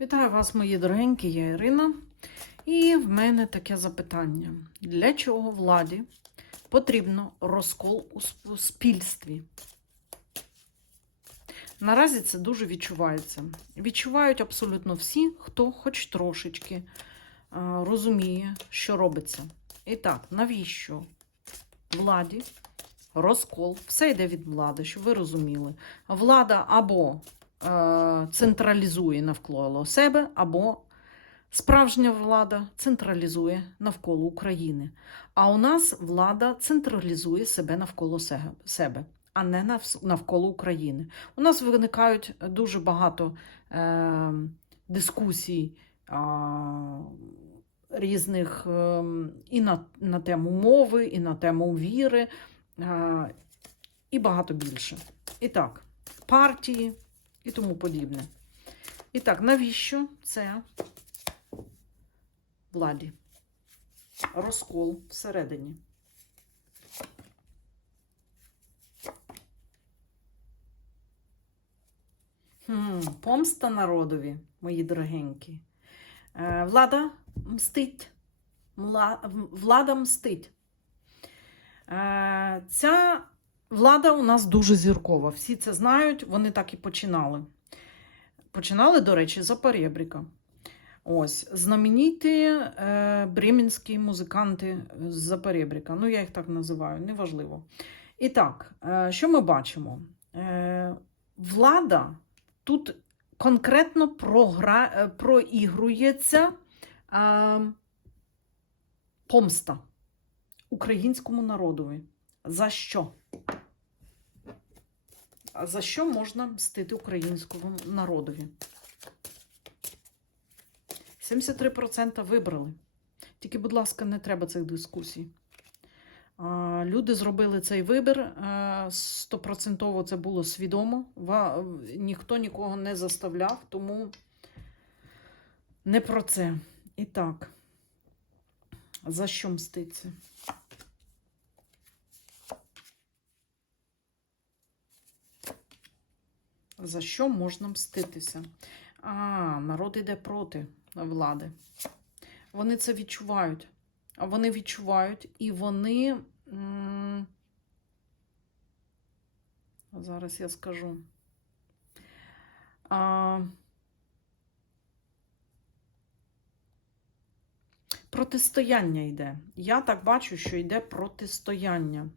Вітаю вас, мої дорогенькі, я Ірина. І в мене таке запитання: для чого владі потрібно розкол у сп- у спільстві? Наразі це дуже відчувається. Відчувають абсолютно всі, хто хоч трошечки е, розуміє, що робиться. І так, навіщо владі розкол? Все йде від влади, щоб ви розуміли. Влада або централізує навколо себе, або справжня влада централізує навколо України. А у нас влада централізує себе навколо себе, а не навколо України. У нас виникають дуже багато е, дискусій. Різних е, і на, на тему мови, і на тему віри, е, і багато більше. І так, партії, і тому подібне. І так, навіщо це владі? Розкол всередині. Хм, помста народові, мої дорогенькі. Е, влада мстить. Влада мстить. Е, ця влада у нас дуже зіркова. Всі це знають, вони так і починали. Починали, до речі, за Перебріка. Ось, знамениті е, бременські музиканти з Перебріка. Ну, я їх так називаю, неважливо. І так, е, що ми бачимо? Е, влада тут конкретно програ... е, проігрується е, помста українському народові. За що? За що можна мстити українському народові? 73% вибрали. Тільки, будь ласка, не треба цих дискусій. Люди зробили цей вибір. е, Стопроцентово це було свідомо. Ніхто нікого не заставляв, тому не про це. І так, за що мститься? За що можна мститися? А, народ іде проти влади. Вони це відчувають. Вони відчувають і вони. Зараз я скажу. А, протистояння йде. Я так бачу, що йде протистояння.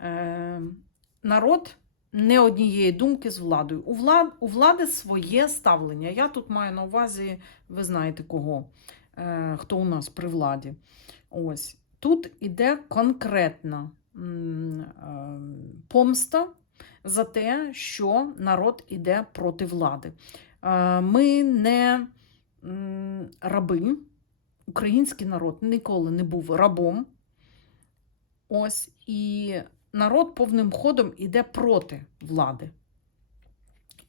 Е, народ не однієї думки з владою. У, влад, у влади своє ставлення. Я тут маю на увазі, ви знаєте кого, е, хто у нас при владі. Ось. Тут іде конкретна е, помста за те, що народ іде проти влади. Е, Ми не м, раби. Український народ ніколи не був рабом. Ось і народ повним ходом іде проти влади.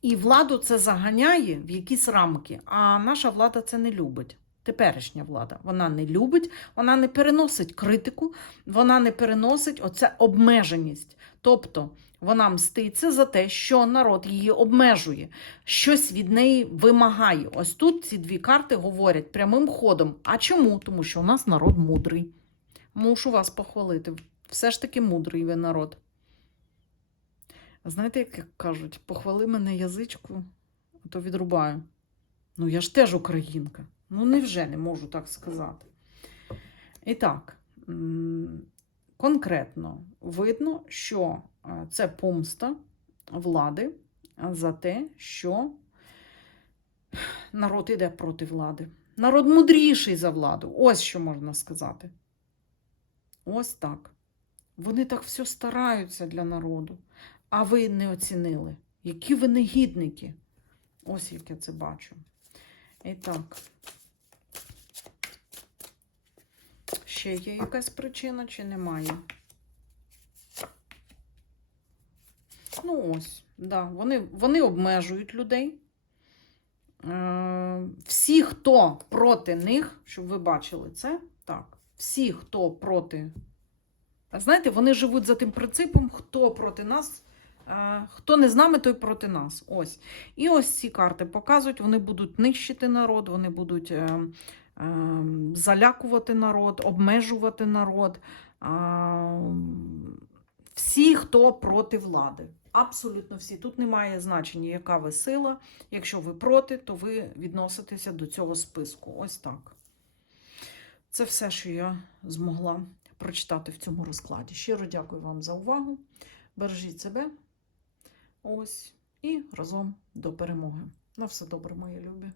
І владу це заганяє в якісь рамки, а наша влада це не любить. Теперішня влада. Вона не любить, вона не переносить критику, вона не переносить оце обмеженість. Тобто вона мститься за те, що народ її обмежує, щось від неї вимагає. Ось тут ці дві карти говорять прямим ходом. А чому? Тому що у нас народ мудрий. Мушу вас похвалити. Все ж таки мудрий ви народ. Знаєте, як кажуть, похвали мене язичку, а то відрубаю. Ну, я ж теж українка. Ну, невже не можу так сказати. І так, конкретно видно, що е, це помста влади за те, що народ іде проти влади. Народ мудріший за владу. Ось що можна сказати. Ось так. Вони так все стараються для народу, а ви не оцінили. Які ви негідники. Ось як я це бачу. І так. Ще є якась причина чи немає? Ну, ось, да, вони, вони обмежують людей. Е, всі, хто проти них, щоб ви бачили це, так, всі, хто проти. Знаєте, вони живуть за тим принципом, хто проти нас, Хто не з нами, той проти нас. Ось. І ось ці карти показують, вони будуть нищити народ, вони будуть е, е, залякувати народ, обмежувати народ. Всі, хто проти влади. Абсолютно всі. Тут немає значення, яка ви сила. Якщо ви проти, то ви відноситеся до цього списку. Ось так. Це все, що я змогла прочитати в цьому розкладі. Щиро дякую вам за увагу. Бережіть себе. Ось. І разом до перемоги. На все добре, мої любі.